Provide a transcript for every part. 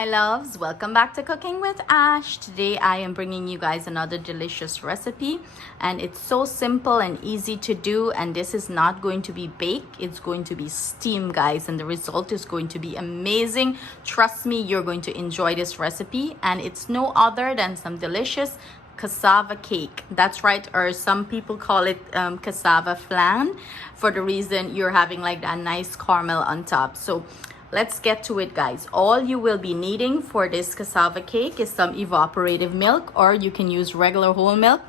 my loves, welcome back to Cooking with Ash. Today I am bringing you guys another delicious recipe, and it's so simple and easy to do. And this is not going to be baked, it's going to be steamed, guys, and the result is going to be amazing. Trust me, you're going to enjoy this recipe, and it's no other than some delicious cassava cake. That's right, or some people call it cassava flan, for the reason you're having like that nice caramel on top. So let's get to it, guys. All you will be needing for this cassava cake is some evaporated milk, or you can use regular whole milk.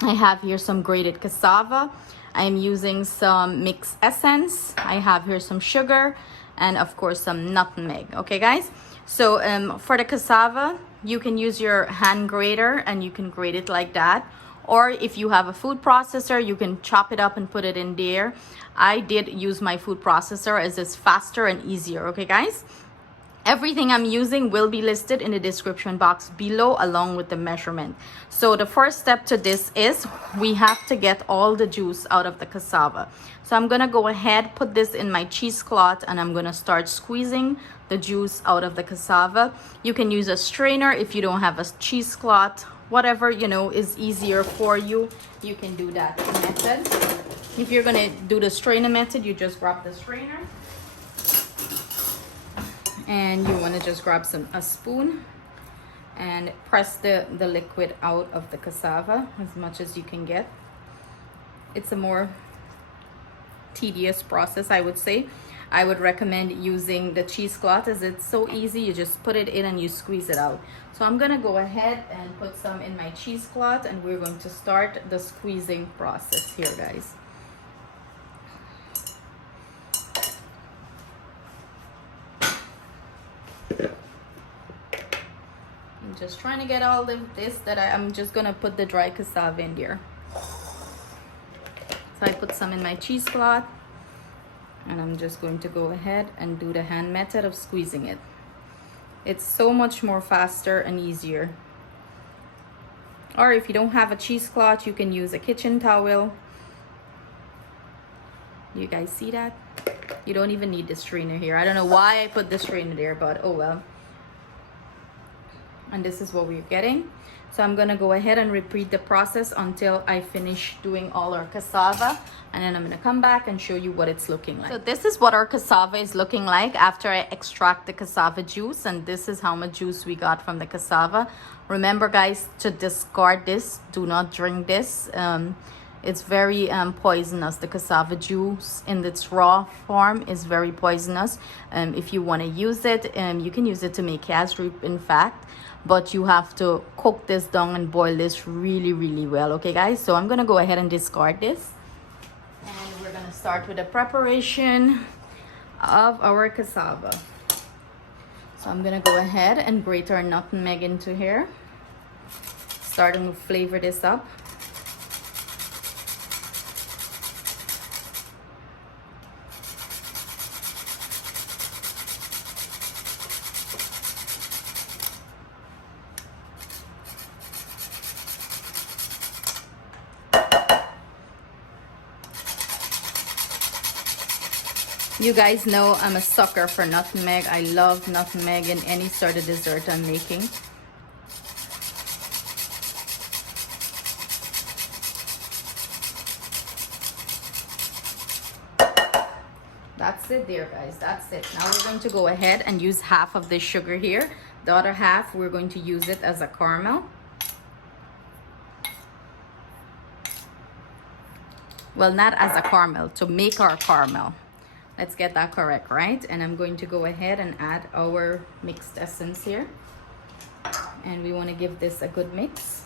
I have here some grated cassava. I'm using some mixed essence. I have here some sugar and of course some nutmeg. Okay, guys. So for the cassava, you can use your hand grater and you can grate it like that. Or if you have a food processor, you can chop it up and put it in there. I did use my food processor as it's faster and easier. Okay, guys? Everything I'm using will be listed in the description box below along with the measurement. So the first step to this is we have to get all the juice out of the cassava. So I'm going to go ahead, put this in my cheesecloth, and I'm going to start squeezing the juice out of the cassava. You can use a strainer if you don't have a cheesecloth. Whatever, you know, is easier for you, you can do that method. If you're gonna do the strainer method, you just grab the strainer and you want to just grab a spoon and press the liquid out of the cassava as much as you can get. It's a more tedious process, I would say. I would recommend using the cheesecloth as it's so easy. You just put it in and you squeeze it out. So I'm gonna go ahead and put some in my cheesecloth, and we're going to start the squeezing process here, guys. I'm just trying to get all of this that I'm just gonna put the dry cassava in there. So I put some in my cheesecloth, and I'm just going to go ahead and do the hand method of squeezing it. It's so much more faster and easier. Or if you don't have a cheesecloth, you can use a kitchen towel. You guys see that? You don't even need the strainer here. I don't know why I put the strainer there, but oh well. And this is what we're getting. So I'm gonna go ahead and repeat the process until I finish doing all our cassava, and then I'm gonna come back and show you what it's looking like. So this is what our cassava is looking like after I extract the cassava juice, and this is how much juice we got from the cassava. Remember, guys, to discard this. Do not drink this. It's very poisonous. The cassava juice in its raw form is very poisonous. If you want to use it, you can use it to make cashew, in fact, but you have to cook this down and boil this really, really well. Okay, guys? So I'm going to go ahead and discard this. And we're going to start with the preparation of our cassava. So I'm going to go ahead and grate our nutmeg into here. Starting to flavor this up. You guys know I'm a sucker for nutmeg. I love nutmeg in any sort of dessert I'm making. That's it there, guys. That's it. Now we're going to go ahead and use half of this sugar here. The other half, we're going to use it as a caramel. Well, not as a caramel, to make our caramel. Let's get that correct, right? And I'm going to go ahead and add our mixed essence here. And we want to give this a good mix.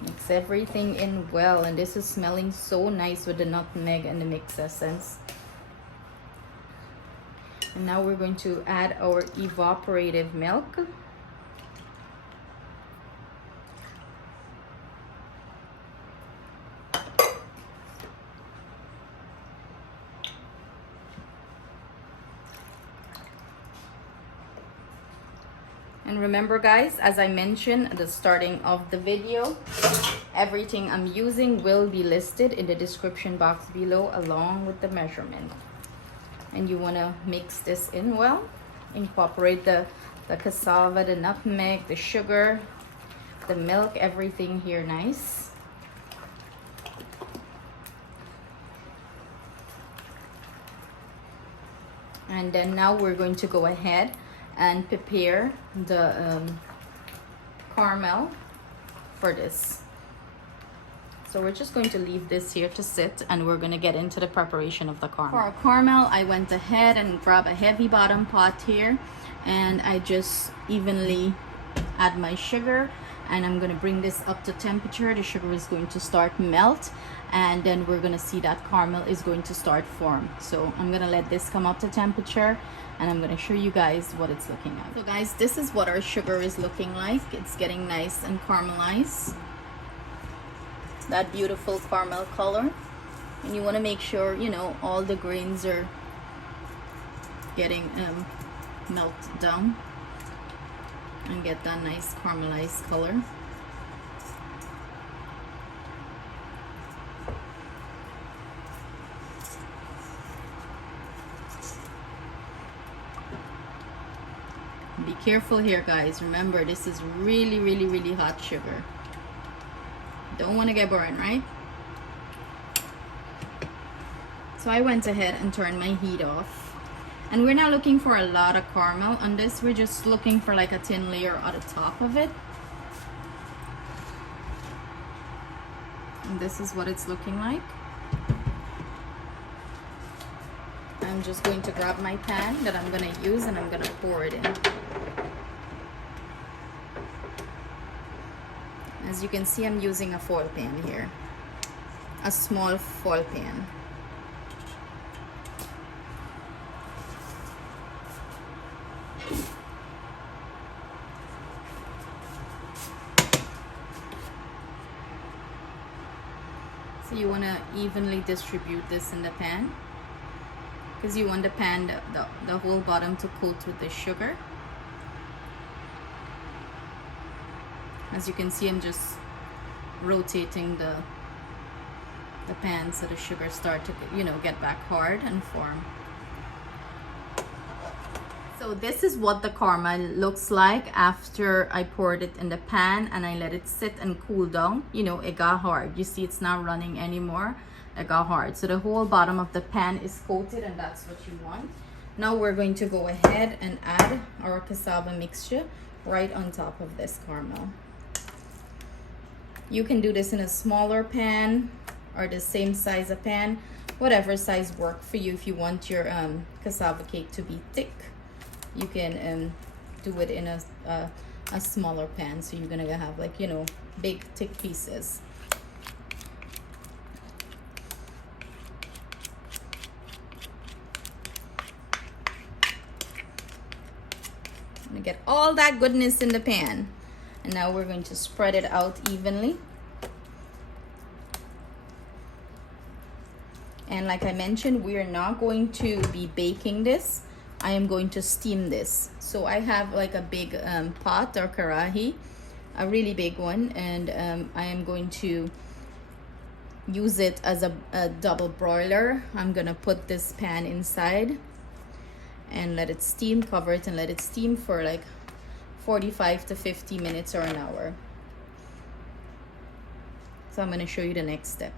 Mix everything in well. And this is smelling so nice with the nutmeg and the mixed essence. And now we're going to add our evaporated milk. And remember guys, as I mentioned at the starting of the video, everything I'm using will be listed in the description box below along with the measurement. And you want to mix this in well, incorporate the cassava, the nutmeg, the sugar, the milk, everything here nice. And then now we're going to go ahead and prepare the caramel for this. So we're just going to leave this here to sit, and we're going to get into the preparation of the caramel. For our caramel, I went ahead and grabbed a heavy bottom pot here, and I just evenly add my sugar, and I'm going to bring this up to temperature. The sugar is going to start melt, and then we're going to see that caramel is going to start form. So I'm going to let this come up to temperature, and I'm going to show you guys what it's looking like. So guys, this is what our sugar is looking like. It's getting nice and caramelized, that beautiful caramel color. And you want to make sure, you know, all the grains are getting melted down and get that nice caramelized color. Be careful here guys, remember this is really hot sugar. Don't want to get burned, right? So I went ahead and turned my heat off, and we're not looking for a lot of caramel on this. We're just looking for like a thin layer at the top of it, and this is what it's looking like. I'm just going to grab my pan that I'm going to use, and I'm going to pour it in. As you can see, I'm using a foil pan here, a small foil pan. So you want to evenly distribute this in the pan, because you want the pan, the whole bottom to coat with the sugar. As you can see, I'm just rotating the pan so the sugar start to, you know, get back hard and form. So this is what the caramel looks like after I poured it in the pan and I let it sit and cool down. You know, it got hard. You see it's not running anymore. It got hard. So the whole bottom of the pan is coated, and that's what you want. Now we're going to go ahead and add our cassava mixture right on top of this caramel. You can do this in a smaller pan or the same size of pan, whatever size work for you. If you want your cassava cake to be thick, you can do it in a smaller pan, so you're gonna have, like, you know, big thick pieces. I'm gonna get all that goodness in the pan. And now we're going to spread it out evenly. And like I mentioned, we are not going to be baking this. I am going to steam this. So I have like a big pot or karahi, a really big one, and I am going to use it as a double broiler. I'm gonna put this pan inside and let it steam, cover it and let it steam for like 45 to 50 minutes or an hour. So I'm going to show you the next step.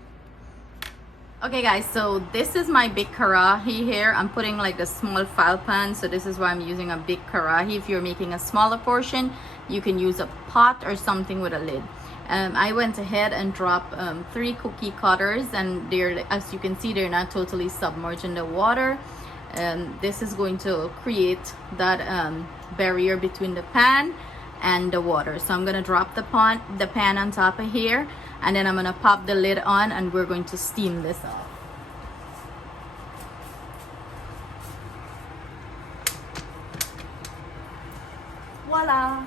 Okay guys, so this is my big karahi here. I'm putting like the small file pan, so this is why I'm using a big karahi. If you're making a smaller portion, you can use a pot or something with a lid. I went ahead and dropped 3 cookie cutters, and they're, as you can see, they're not totally submerged in the water. This is going to create that barrier between the pan and the water. So I'm gonna drop the pan on top of here, and then I'm gonna pop the lid on, and we're going to steam this off. Voila!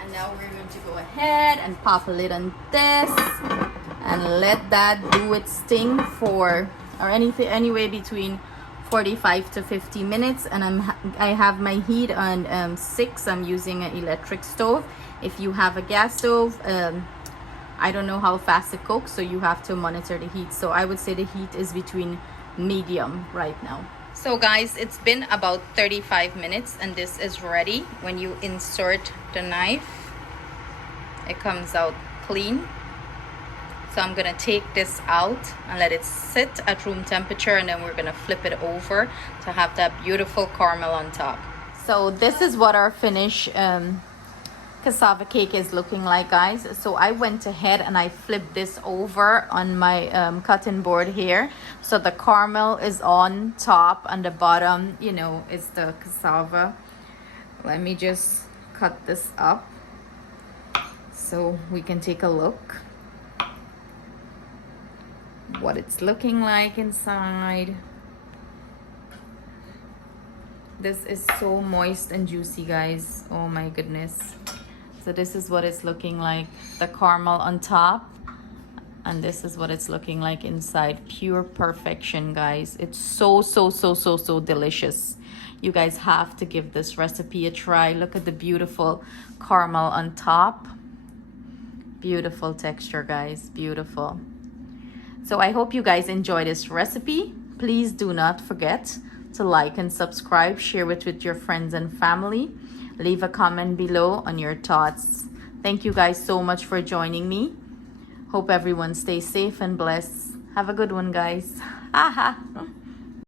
And now we're going to go ahead and pop a lid on this and let that do its thing for, or anyway, between 45 to 50 minutes, and I have my heat on 6. I'm using an electric stove. If you have a gas stove, I don't know how fast it cooks, so you have to monitor the heat. So I would say the heat is between medium right now. So guys, it's been about 35 minutes and this is ready. When you insert the knife, it comes out clean. So I'm gonna take this out and let it sit at room temperature, and then we're gonna flip it over to have that beautiful caramel on top. So this is what our finished cassava cake is looking like, guys. So I went ahead and I flipped this over on my cutting board here. So the caramel is on top, and the bottom, you know, is the cassava. Let me just cut this up so we can take a look what it's looking like inside. This is so moist and juicy, guys. Oh my goodness. So this is what it's looking like, the caramel on top, and this is what it's looking like inside. Pure perfection, guys. It's so delicious. You guys have to give this recipe a try. Look at the beautiful caramel on top. Beautiful texture, guys. Beautiful. So I hope you guys enjoy this recipe. Please do not forget to like and subscribe, share it with your friends and family. Leave a comment below on your thoughts. Thank you guys so much for joining me. Hope everyone stays safe and blessed. Have a good one, guys. Haha.